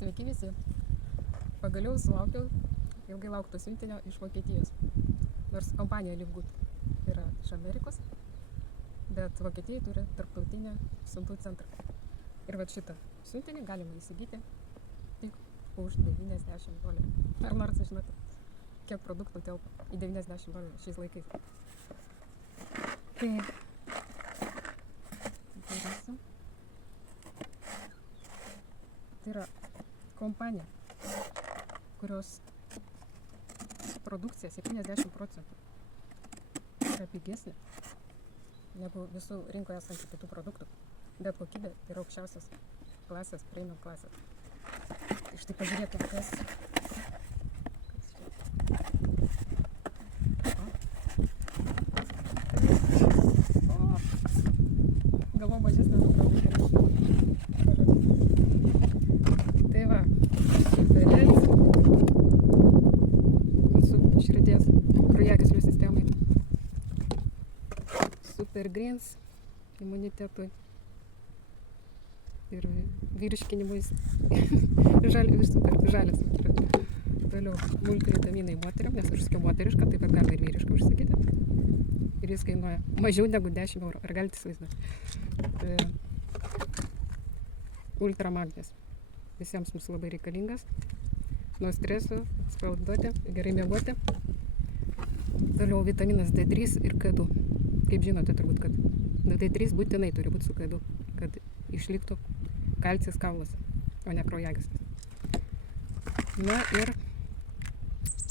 Sveiki visi. Pagaliau sulaukiau ilgai laukto siuntinio iš Vokietijos. Nors kompanija Livgut yra iš Amerikos, bet Vokietijai turi tarptautinę siuntų centrą. Ir va šitą siuntinį galima įsigyti tik už $90. Ar nors žinote, kiek produktų telpa į $90 šiais laikais. Tai yra kompanija, kurios produkcija 70% yra pigesnė negu visų rinkoje esančių kitų produktų, bet kokybė yra aukščiausios klasės, premium klasės. Tai štai pažiūrėkime, kas čia. Galvo mažesnė nuo tai va, Supergrins mūsų širdies kraujagyslių sistemai. Supergrins imunitetui ir virškinimui. Žalias. Toliau multivitaminai moteriam, nes aš sakiau moterišką, taip pat galima ir vyrišką užsakyti. Ir jis kainuoja mažiau negu €10. Ar galite įsivaizduoti? Ultramagnis. Visiems mums labai reikalingas. Nuo streso, atsipalaiduoti, gerai miegoti. Toliau vitaminas D3 ir K2. Kaip žinote turbūt, kad D3 būtinai turi būti su K2, kad išliktų kalcis kauluose, o ne kraujagyslės. Na ir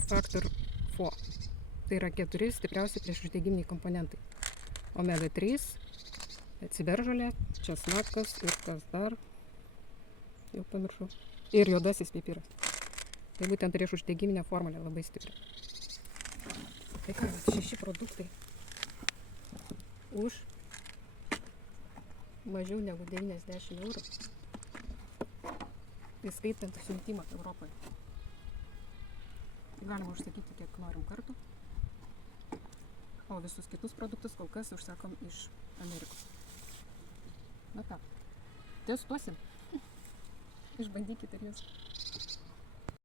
faktor FO. Tai yra 4 stipriausi priešuždegiminiai komponentai. Omega 3, ciberžolė, česnakas ir kas dar? Jau pamiršau. Ir juodasis pipiras. Tai būtent priešuždegiminė formulė labai stipri. Tai ką, 6 produktai už mažiau negu €90. Įskaitant siuntimą Europoje. Galima užsakyti kiek norim kartų. O visus kitus produktus kol kas užsakom iš Amerikos. Na ką, testuosim. Išbandykite ir jūs.